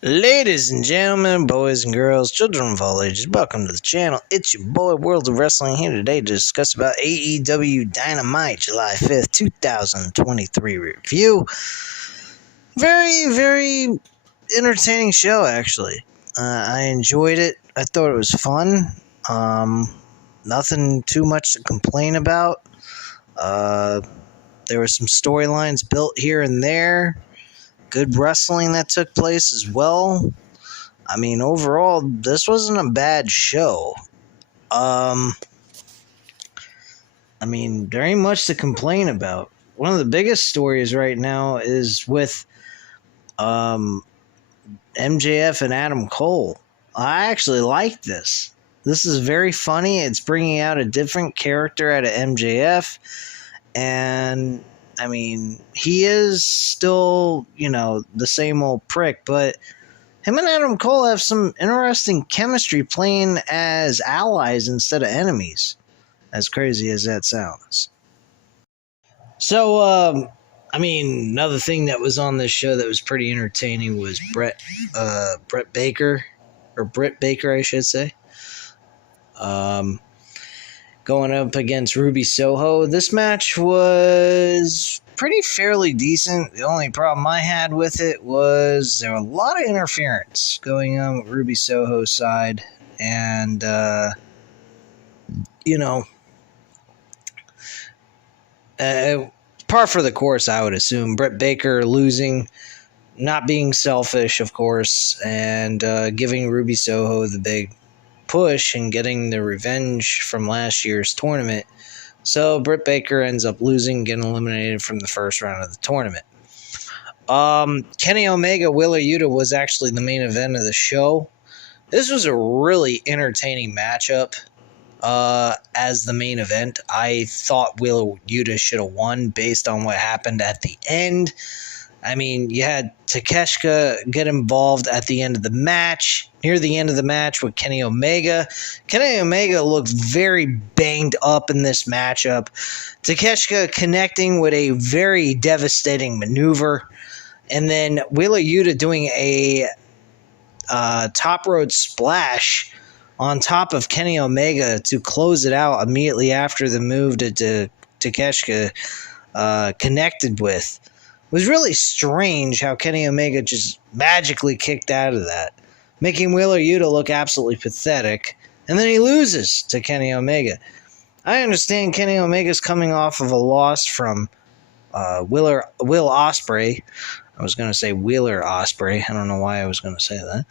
Ladies and gentlemen, boys and girls, children of all ages, welcome to the channel. It's your boy, Worlds of Wrestling, here today to discuss about AEW Dynamite, July 5th, 2023 review. Very entertaining show, actually. I enjoyed it. I thought it was fun. Nothing too much to complain about. There were some storylines built here and there. Good wrestling that took place as well. I mean, overall, this wasn't a bad show. There ain't much to complain about. One of the biggest stories right now is with MJF and Adam Cole. I actually like this. This is very funny. It's bringing out a different character out of MJF. And, he is still, the same old prick, but him and Adam Cole have some interesting chemistry playing as allies instead of enemies, as crazy as that sounds. So, another thing that was on this show that was pretty entertaining was Britt Baker, I should say. Going up against Ruby Soho. This match was pretty fairly decent. The only problem I had with it was there were a lot of interference going on with Ruby Soho's side. And, par for the course, I would assume. Britt Baker losing, not being selfish, of course, and giving Ruby Soho the big push and getting the revenge from last year's tournament. So Britt Baker ends up losing, getting eliminated from the first round of the tournament. Kenny Omega, Wheeler Yuta was actually the main event of the show. This was a really entertaining matchup as the main event. I thought Wheeler Yuta should have won based on what happened at the end. You had Takeshita get involved at the end of the match, near the end of the match with Kenny Omega. Kenny Omega looked very banged up in this matchup. Takeshita connecting with a very devastating maneuver. And then Wheeler Yuta doing a top road splash on top of Kenny Omega to close it out immediately after the move that Takeshita connected with. It was really strange how Kenny Omega just magically kicked out of that, making Wheeler Yuta look absolutely pathetic, and then he loses to Kenny Omega. I understand Kenny Omega's coming off of a loss from Will Ospreay. I was going to say Wheeler Ospreay. I don't know why I was going to say that.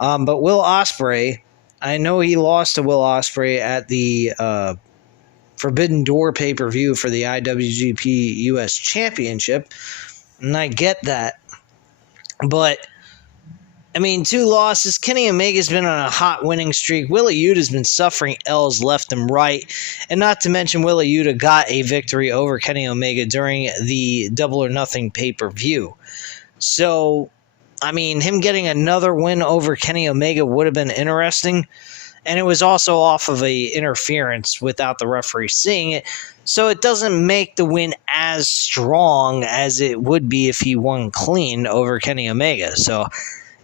But Will Ospreay, I know he lost to Will Ospreay at the Forbidden Door pay-per-view for the IWGP US Championship. And I get that. But, 2 losses. Kenny Omega's been on a hot winning streak. Wheeler Yuta's been suffering L's left and right. And not to mention, Wheeler Yuta got a victory over Kenny Omega during the Double or Nothing pay-per-view. So, him getting another win over Kenny Omega would have been interesting. And it was also off of a interference without the referee seeing it. So it doesn't make the win as strong as it would be if he won clean over Kenny Omega. So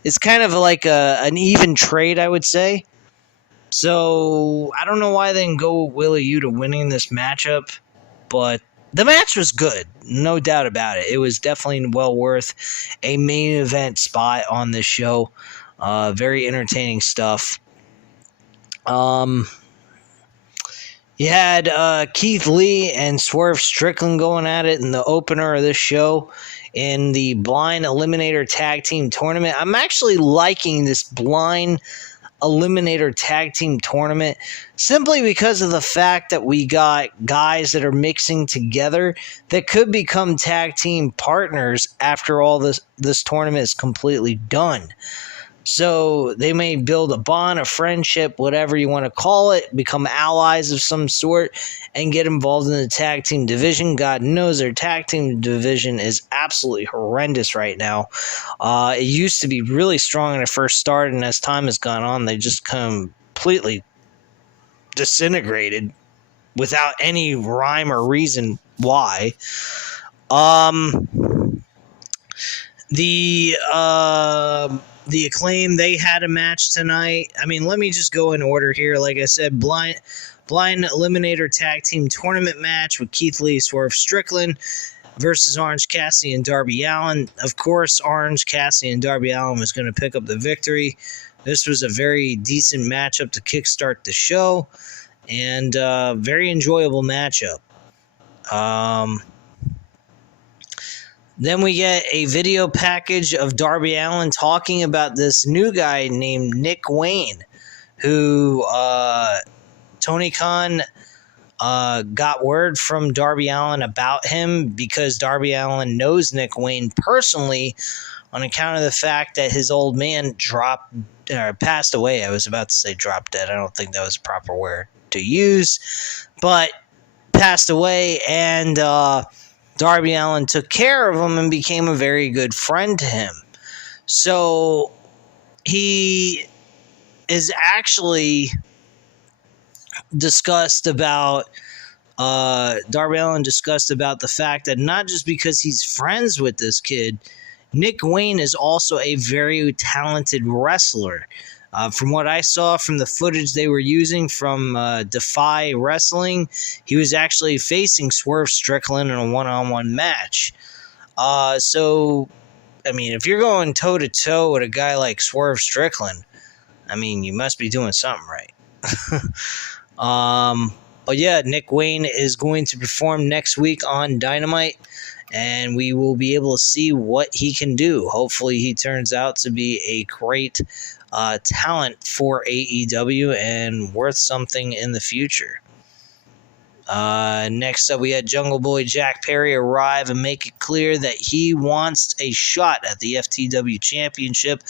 it's kind of like an even trade, I would say. So I don't know why they didn't go with Wheeler Yuta winning this matchup. But the match was good. No doubt about it. It was definitely well worth a main event spot on this show. Very entertaining stuff. You had Keith Lee and Swerve Strickland going at it in the opener of this show in the Blind Eliminator Tag Team Tournament. I'm actually liking this Blind Eliminator Tag Team Tournament simply because of the fact that we got guys that are mixing together that could become tag team partners after all this tournament is completely done. So they may build a bond, a friendship, whatever you want to call it, become allies of some sort, and get involved in the tag team division. God knows their tag team division is absolutely horrendous right now. It used to be really strong when it first started, and as time has gone on, they just completely disintegrated without any rhyme or reason why. The The Acclaim, they had a match tonight. I mean, let me just go in order here. Like I said, blind eliminator tag team tournament match with Keith Lee, Swerve Strickland versus Orange Cassidy and Darby Allin. Of course, Orange Cassidy and Darby Allin was going to pick up the victory. This was a very decent matchup to kickstart the show, and very enjoyable matchup. Then we get a video package of Darby Allin talking about this new guy named Nick Wayne, who Tony Khan got word from Darby Allin about him because Darby Allin knows Nick Wayne personally on account of the fact that his old man passed away. I was about to say dropped dead. I don't think that was a proper word to use, but passed away, and Darby Allin took care of him and became a very good friend to him. So he is actually discussed about, Darby Allin discussed about the fact that not just because he's friends with this kid, Nick Wayne is also a very talented wrestler. From what I saw from the footage they were using from Defy Wrestling, he was actually facing Swerve Strickland in a one-on-one match. So, I mean, if you're going toe-to-toe with a guy like Swerve Strickland, I mean, you must be doing something right. But yeah, Nick Wayne is going to perform next week on Dynamite, and we will be able to see what he can do. Hopefully he turns out to be a great talent for AEW and worth something in the future. Next up, we had Jungle Boy Jack Perry arrive and make it clear that he wants a shot at the FTW Championship.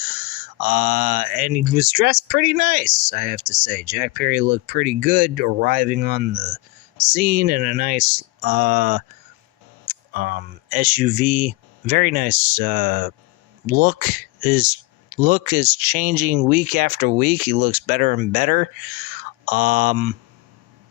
And he was dressed pretty nice, I have to say. Jack Perry looked pretty good arriving on the scene in a nice SUV. Very nice look. His look is changing week after week. He looks better and better.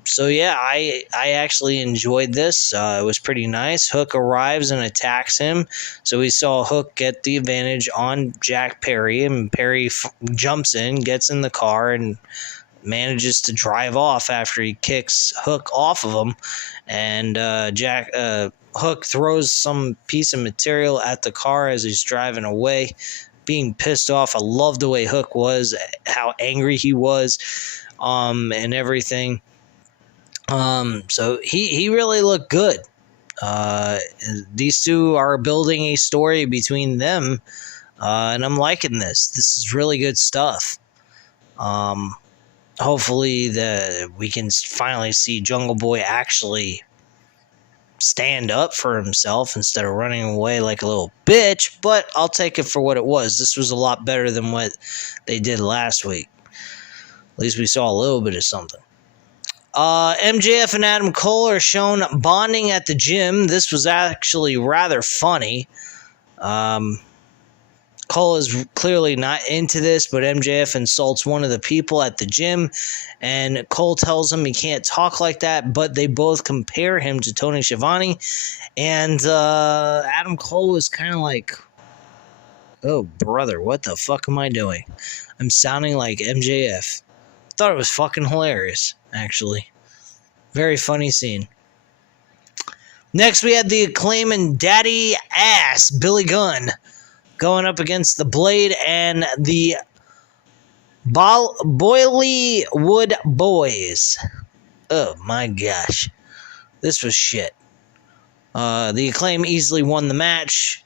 So yeah, I actually enjoyed this. It was pretty nice. Hook arrives and attacks him. So we saw Hook get the advantage on Jack Perry, and Perry jumps in, gets in the car, and manages to drive off after he kicks Hook off of him. And Hook throws some piece of material at the car as he's driving away, being pissed off. I love the way Hook was, how angry he was, and everything. So he really looked good. These two are building a story between them, and I'm liking this. This is really good stuff. Hopefully we can finally see Jungle Boy actually stand up for himself instead of running away like a little bitch, but I'll take it for what it was. This was a lot better than what they did last week. At least we saw a little bit of something. MJF and Adam Cole are shown bonding at the gym. This was actually rather funny. Cole is clearly not into this, but MJF insults one of the people at the gym, and Cole tells him he can't talk like that, but they both compare him to Tony Schiavone, and Adam Cole was kind of like, oh, brother, what the fuck am I doing? I'm sounding like MJF. Thought it was fucking hilarious, actually. Very funny scene. Next, we had the Acclaim and Daddy Ass, Billy Gunn, going up against the Blade and the Boilywood Boys. Oh my gosh. This was shit. The Acclaim easily won the match.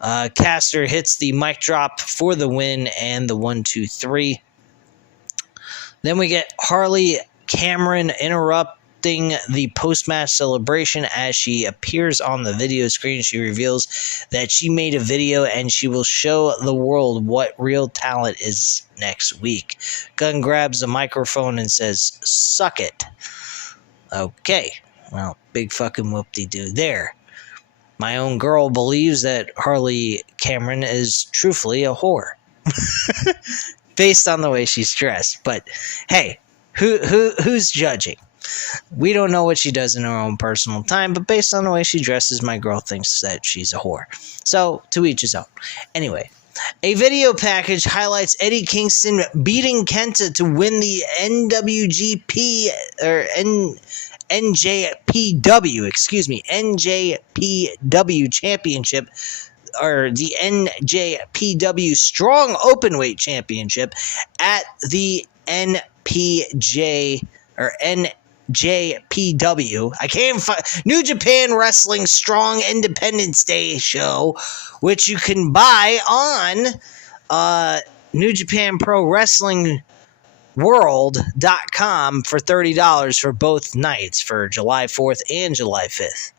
Caster hits the mic drop for the win and the 1-2-3. Then we get Harley Cameron interrupting the post-match celebration as she appears on the video screen. She reveals that she made a video and she will show the world what real talent is next week. Gunn grabs the microphone and says, "Suck it." Okay, well, big fucking whoop-de-doo there. My own girl believes that Harley Cameron is truthfully a whore. Based on the way she's dressed. But hey, who's judging? We don't know what she does in her own personal time, but based on the way she dresses, my girl thinks that she's a whore. So, to each his own. Anyway, A video package highlights Eddie Kingston beating Kenta to win the NWGP or NJPW Championship, or the NJPW Strong Openweight Championship at the NJPW. I can't find New Japan Wrestling Strong Independence Day show, which you can buy on New Japan Pro Wrestling World.com for $30 for both nights for July 4th and July 5th.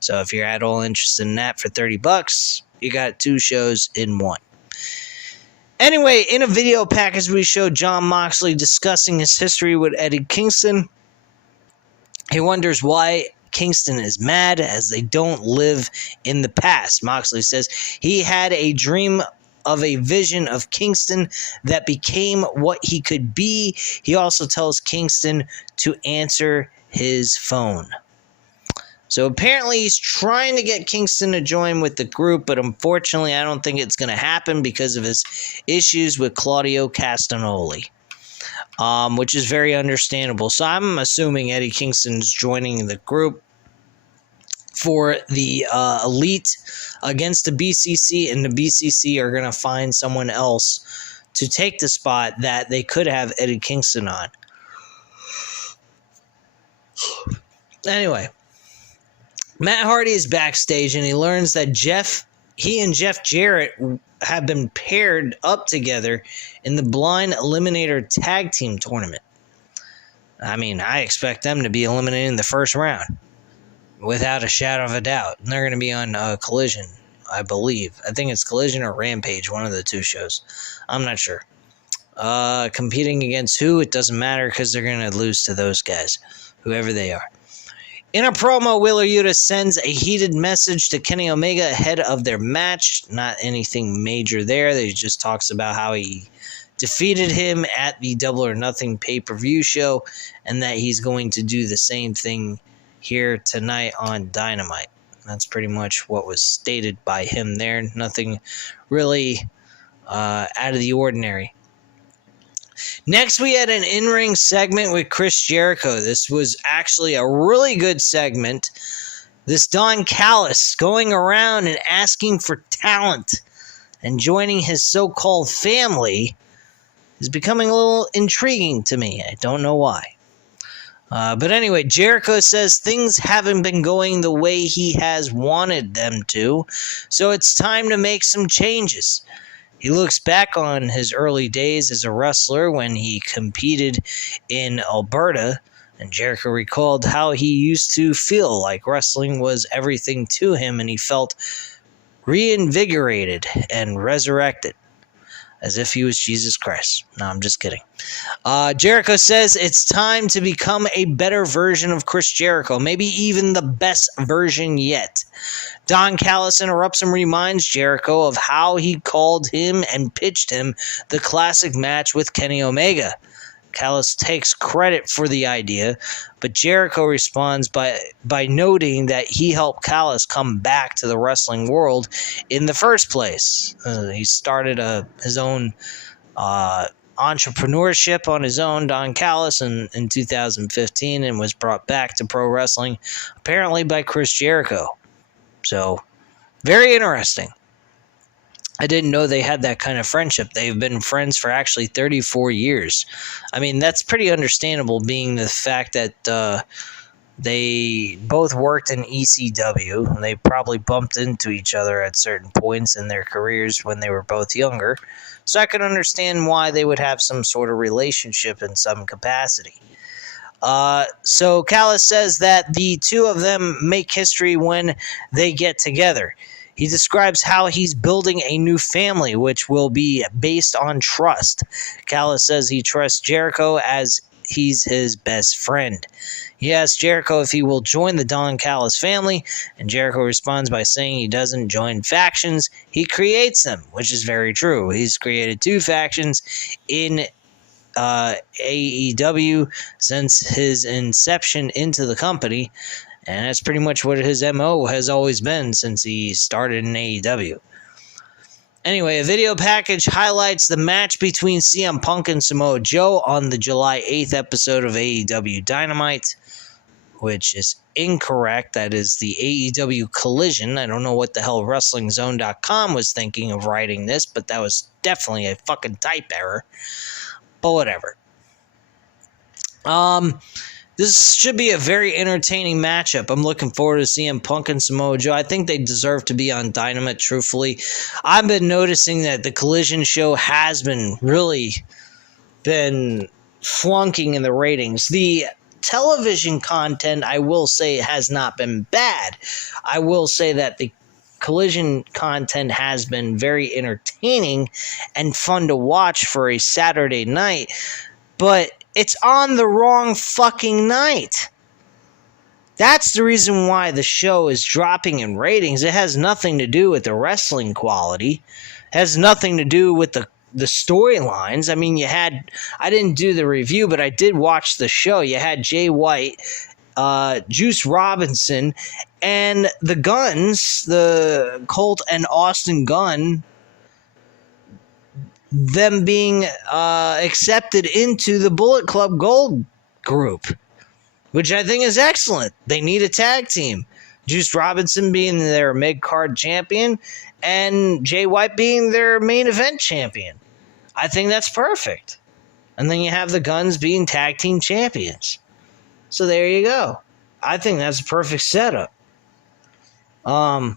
So if you're at all interested in that for $30, you got 2 shows in one. Anyway, in a video package, we showed Jon Moxley discussing his history with Eddie Kingston. He wonders why Kingston is mad as they don't live in the past. Moxley says he had a dream of a vision of Kingston that became what he could be. He also tells Kingston to answer his phone. So apparently he's trying to get Kingston to join with the group, but unfortunately I don't think it's going to happen because of his issues with Claudio Castagnoli, which is very understandable. So I'm assuming Eddie Kingston's joining the group for the Elite against the BCC, and the BCC are going to find someone else to take the spot that they could have Eddie Kingston on. Anyway, Matt Hardy is backstage, and he learns that he and Jeff Jarrett have been paired up together in the Blind Eliminator Tag Team Tournament. I mean, I expect them to be eliminated in the first round, without a shadow of a doubt. And they're going to be on Collision, I believe. I think it's Collision or Rampage, one of the 2 shows. I'm not sure. Competing against who, it doesn't matter because they're going to lose to those guys, whoever they are. In a promo, Wheeler Yuta sends a heated message to Kenny Omega ahead of their match. Not anything major there. He just talks about how he defeated him at the Double or Nothing pay-per-view show, and that he's going to do the same thing here tonight on Dynamite. That's pretty much what was stated by him there. Nothing really out of the ordinary. Next, we had an in-ring segment with Chris Jericho. This was actually a really good segment. This Don Callis going around and asking for talent and joining his so-called family is becoming a little intriguing to me. I don't know why. But anyway, Jericho says things haven't been going the way he has wanted them to, so it's time to make some changes. He looks back on his early days as a wrestler when he competed in Alberta, and Jericho recalled how he used to feel like wrestling was everything to him, and he felt reinvigorated and resurrected, as if he was Jesus Christ. No, I'm just kidding. Jericho says it's time to become a better version of Chris Jericho, maybe even the best version yet. Don Callis interrupts and reminds Jericho of how he called him and pitched him the classic match with Kenny Omega. Callis takes credit for the idea, but Jericho responds by noting that he helped Callis come back to the wrestling world in the first place. He started his own entrepreneurship on his own, Don Callis, in 2015, and was brought back to pro wrestling, apparently by Chris Jericho. So, very interesting. I didn't know they had that kind of friendship. They've been friends for actually 34 years. I mean, that's pretty understandable, being the fact that they both worked in ECW. They probably bumped into each other at certain points in their careers when they were both younger. So I can understand why they would have some sort of relationship in some capacity. So Callis says that the 2 of them make history when they get together. He describes how he's building a new family, which will be based on trust. Callis says he trusts Jericho as he's his best friend. He asks Jericho if he will join the Don Callis family, and Jericho responds by saying he doesn't join factions, he creates them, which is very true. He's created 2 factions in AEW since his inception into the company, and that's pretty much what his MO has always been since he started in AEW. Anyway, a video package highlights the match between CM Punk and Samoa Joe on the July 8th episode of AEW Dynamite, which is incorrect. That is the AEW Collision. I don't know what the hell WrestlingZone.com was thinking of writing this, but that was definitely a fucking type error. But whatever. This should be a very entertaining matchup. I'm looking forward to CM Punk and Samoa Joe. I think they deserve to be on Dynamite, truthfully. I've been noticing that the Collision show has been flunking in the ratings. The television content, I will say, has not been bad. I will say that the Collision content has been very entertaining and fun to watch for a Saturday night, but it's on the wrong fucking night. That's the reason why the show is dropping in ratings. It has nothing to do with the wrestling quality. It has nothing to do with the storylines. I mean, I didn't do the review, but I did watch the show. You had Jay White, Juice Robinson, and the Guns, the Colt and Austin Gunn, them being accepted into the Bullet Club Gold group, which I think is excellent. They need a tag team. Juice Robinson being their mid-card champion and Jay White being their main event champion. I think that's perfect. And then you have the Guns being tag team champions. So there you go. I think that's a perfect setup. And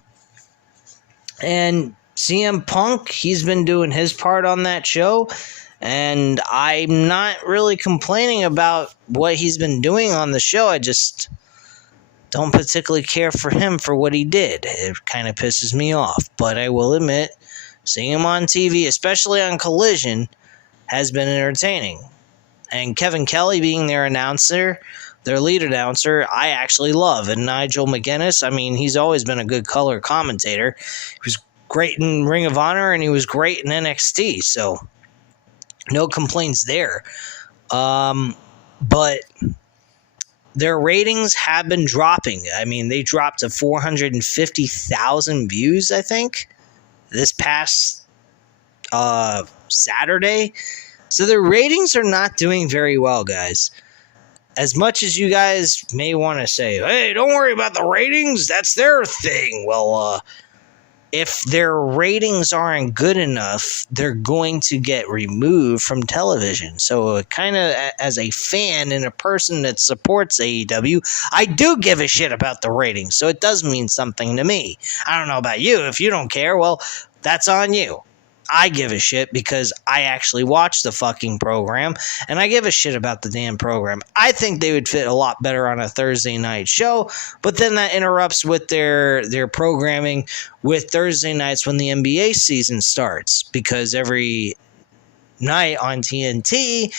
CM Punk, he's been doing his part on that show, and I'm not really complaining about what he's been doing on the show. I just don't particularly care for him for what he did. It kind of pisses me off, but I will admit, seeing him on TV, especially on Collision, has been entertaining. And Kevin Kelly being their announcer, their lead announcer, I actually love. And Nigel McGuinness, I mean, he's always been a good color commentator. He was great in Ring of Honor, and he was great in NXT, so no complaints there. But their ratings have been dropping. I mean, they dropped to 450,000 views, I think, this past Saturday. So their ratings are not doing very well, guys. As much as you guys may want to say, hey, don't worry about the ratings, that's their thing. Well, if their ratings aren't good enough, they're going to get removed from television. So kind of as a fan and a person that supports AEW, I do give a shit about the ratings. So it does mean something to me. I don't know about you. If you don't care, well, that's on you. I give a shit because I actually watch the fucking program, and I give a shit about the damn program. I think they would fit a lot better on a Thursday night show, but then that interrupts with their programming with Thursday nights when the NBA season starts, because every night on TNT,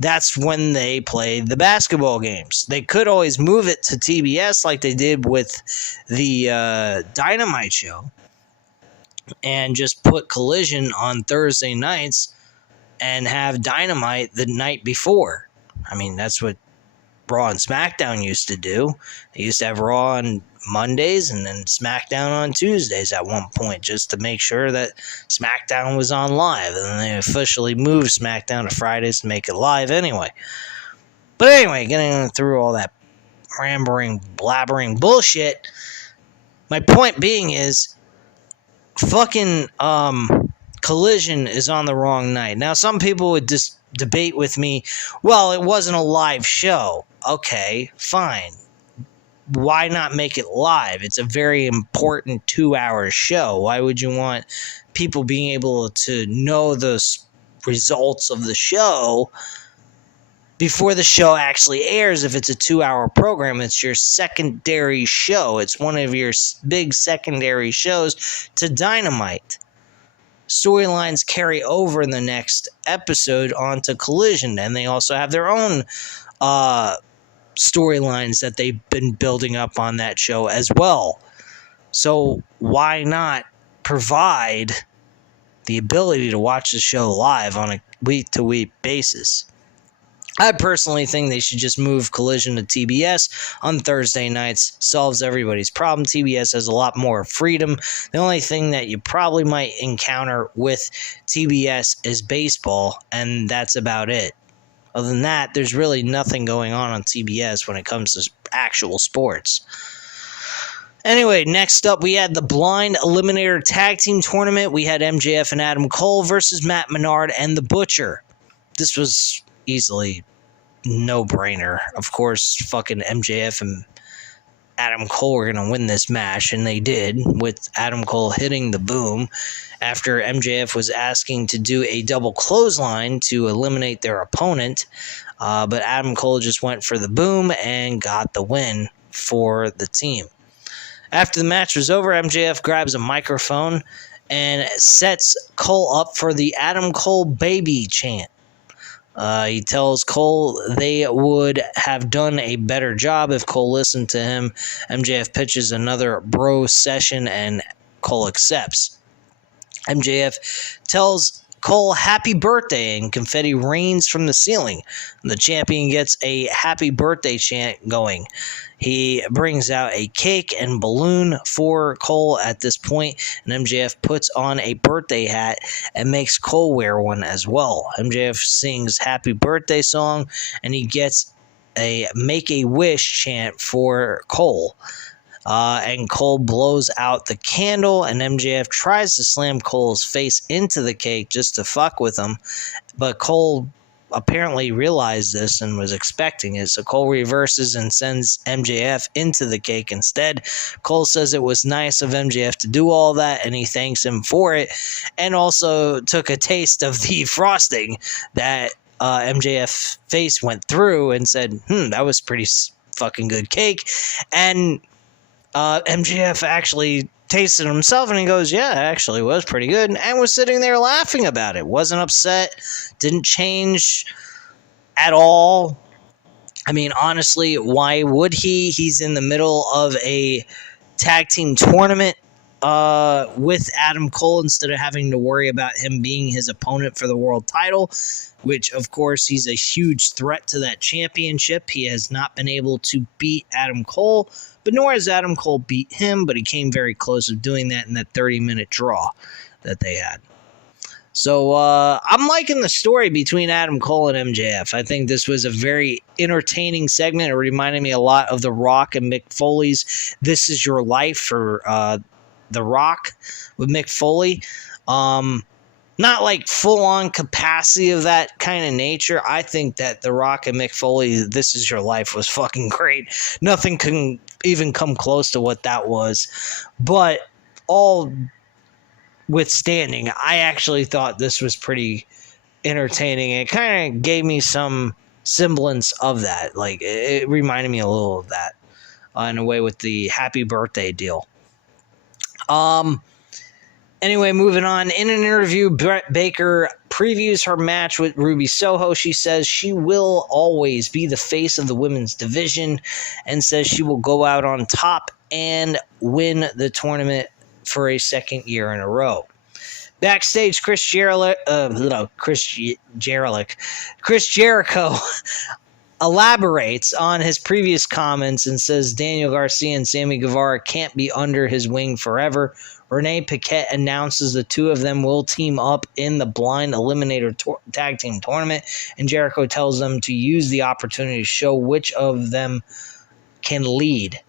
that's when they play the basketball games. They could always move it to TBS like they did with the Dynamite show, and just put Collision on Thursday nights and have Dynamite the night before. I mean, that's what Raw and SmackDown used to do. They used to have Raw on Mondays and then SmackDown on Tuesdays at one point, just to make sure that SmackDown was on live. And then they officially moved SmackDown to Fridays to make it live anyway. But anyway, getting through all that rambling, blabbering bullshit, my point being is, fucking Collision is on the wrong night. Now, some people would just debate with me, well, it wasn't a live show. Okay, fine. Why not make it live? It's a very important 2-hour show. Why would you want people being able to know the results of the show before the show actually airs? If it's a 2-hour program, it's your secondary show. It's one of your big secondary shows to Dynamite. Storylines carry over in the next episode onto Collision, and they also have their own storylines that they've been building up on that show as well. So why not provide the ability to watch the show live on a week-to-week basis? I personally think they should just move Collision to TBS on Thursday nights. Solves everybody's problem. TBS has a lot more freedom. The only thing that you probably might encounter with TBS is baseball, and that's about it. Other than that, there's really nothing going on TBS when it comes to actual sports. Anyway, next up, we had the Blind Eliminator Tag Team Tournament. We had MJF and Adam Cole versus Matt Menard and The Butcher. This was easily no-brainer. Of course, fucking MJF and Adam Cole were going to win this match, and they did, with Adam Cole hitting the boom after MJF was asking to do a double clothesline to eliminate their opponent. But Adam Cole just went for the boom and got the win for the team. After the match was over, MJF grabs a microphone and sets Cole up for the Adam Cole baby chant. He tells Cole they would have done a better job if Cole listened to him. MJF pitches another bro session and Cole accepts. MJF tells Cole happy birthday and confetti rains from the ceiling. The champion gets a happy birthday chant going. He brings out a cake and balloon for Cole at this point, and MJF puts on a birthday hat and makes Cole wear one as well. MJF sings happy birthday song, and he gets a make a wish chant for Cole. And Cole blows out the candle, and MJF tries to slam Cole's face into the cake just to fuck with him, but Cole apparently realized this and was expecting it, so Cole reverses and sends MJF into the cake instead. Cole says it was nice of MJF to do all that, and he thanks him for it, and also took a taste of the frosting that MJF face went through and said, that was pretty fucking good cake. And MJF actually tasted himself, and he goes, yeah, it actually was pretty good, and was sitting there laughing about it. Wasn't upset, didn't change at all. I mean, honestly, why would he? He's in the middle of a tag team tournament with Adam Cole instead of having to worry about him being his opponent for the world title, which, of course, he's a huge threat to that championship. He has not been able to beat Adam Cole, but nor has Adam Cole beat him, but he came very close of doing that in that 30-minute draw that they had. So I'm liking the story between Adam Cole and MJF. I think this was a very entertaining segment. It reminded me a lot of The Rock and Mick Foley's This Is Your Life for The Rock with Mick Foley. Not like full-on capacity of that kind of nature. I think that The Rock and Mick Foley, This Is Your Life, was fucking great. Nothing can even come close to what that was. But all withstanding, I actually thought this was pretty entertaining. It kind of gave me some semblance of that. Like, it reminded me a little of that in a way with the happy birthday deal. Anyway, moving on. In an interview, Brett Baker previews her match with Ruby Soho. She says she will always be the face of the women's division and says she will go out on top and win the tournament for a second year in a row. Backstage, Chris Jericho elaborates on his previous comments and says Daniel Garcia and Sammy Guevara can't be under his wing forever. Renee Paquette announces the two of them will team up in the Blind Eliminator Tag Team Tournament, and Jericho tells them to use the opportunity to show which of them can lead.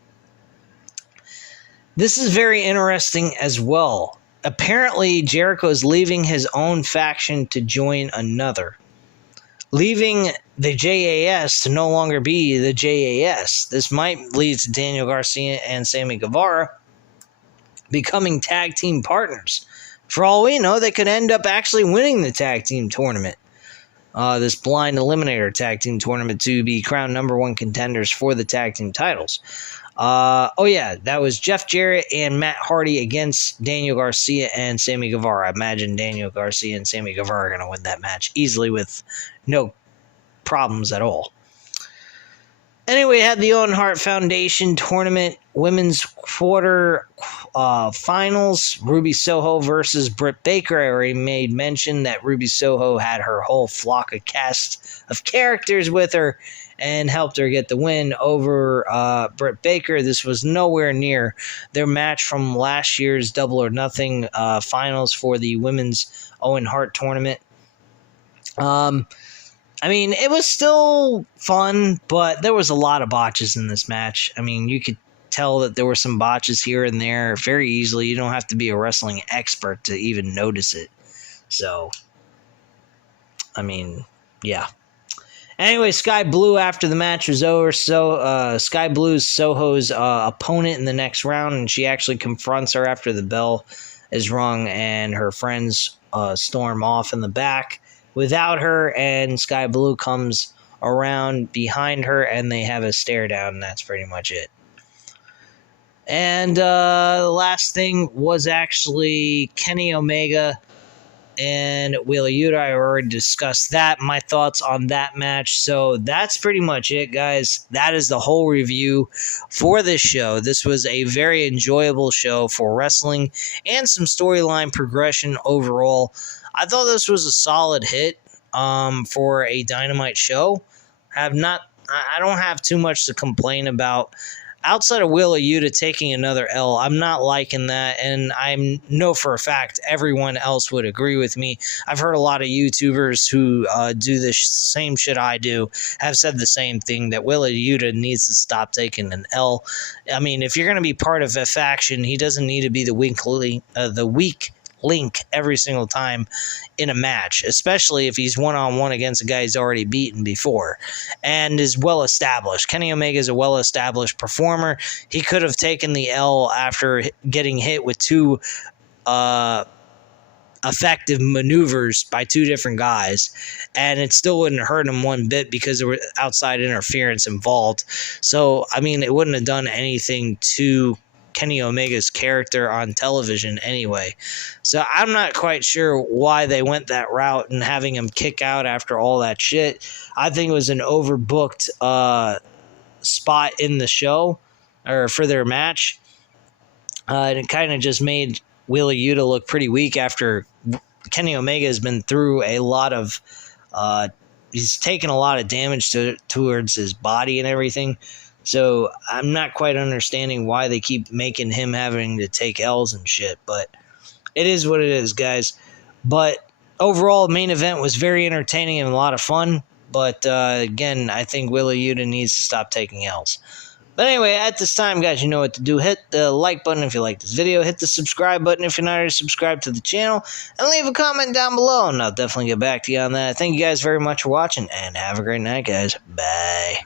This is very interesting as well. Apparently, Jericho is leaving his own faction to join another, leaving the JAS to no longer be the JAS. This might lead to Daniel Garcia and Sammy Guevara becoming tag team partners. For all we know, they could end up actually winning the tag team tournament. This Blind Eliminator Tag Team Tournament to be crowned number one contenders for the tag team titles. That was Jeff Jarrett and Matt Hardy against Daniel Garcia and Sammy Guevara. I imagine Daniel Garcia and Sammy Guevara are going to win that match easily with no problems at all. Anyway, we had the Owen Hart Foundation Tournament Women's Quarter Finals. Ruby Soho versus Britt Baker. I already made mention that Ruby Soho had her whole flock of cast of characters with her and helped her get the win over Britt Baker. This was nowhere near their match from last year's Double or Nothing finals for the Women's Owen Hart Tournament. I mean, it was still fun, but there was a lot of botches in this match. I mean, you could tell that there were some botches here and there very easily. You don't have to be a wrestling expert to even notice it. So, I mean, yeah. Anyway, Sky Blue, after the match was over, Sky Blue's Soho's opponent in the next round, and she actually confronts her after the bell is rung, and her friends storm off in the back without her, and Sky Blue comes around behind her, and they have a stare down, and that's pretty much it. And the last thing was actually Kenny Omega and Wheeler Yuta. I already discussed that, my thoughts on that match. So that's pretty much it, guys. That is the whole review for this show. This was a very enjoyable show for wrestling and some storyline progression overall. I thought this was a solid hit for a Dynamite show. I don't have too much to complain about. Outside of Wheeler Yuta taking another L, I'm not liking that, and I know for a fact everyone else would agree with me. I've heard a lot of YouTubers who do the same shit I do have said the same thing, that Wheeler Yuta needs to stop taking an L. I mean, if you're going to be part of a faction, he doesn't need to be the weak link every single time in a match, especially if he's one-on-one against a guy he's already beaten before and is well-established. Kenny Omega is a well-established performer. He could have taken the L after getting hit with two effective maneuvers by two different guys, and it still wouldn't hurt him one bit because there was outside interference involved. So, I mean, it wouldn't have done anything to Kenny Omega's character on television anyway. So I'm not quite sure why they went that route and having him kick out after all that shit. I think it was an overbooked spot in the show, or for their match. And it kind of just made Wheeler Yuta look pretty weak after Kenny Omega has been through a lot of he's taken a lot of damage towards his body and everything. So I'm not quite understanding why they keep making him having to take L's and shit, but it is what it is, guys. But overall, the main event was very entertaining and a lot of fun. But again, I think Wheeler Yuta needs to stop taking L's. But anyway, at this time, guys, you know what to do. Hit the like button if you like this video. Hit the subscribe button if you're not already subscribed to the channel. And leave a comment down below, and I'll definitely get back to you on that. Thank you guys very much for watching, and have a great night, guys. Bye.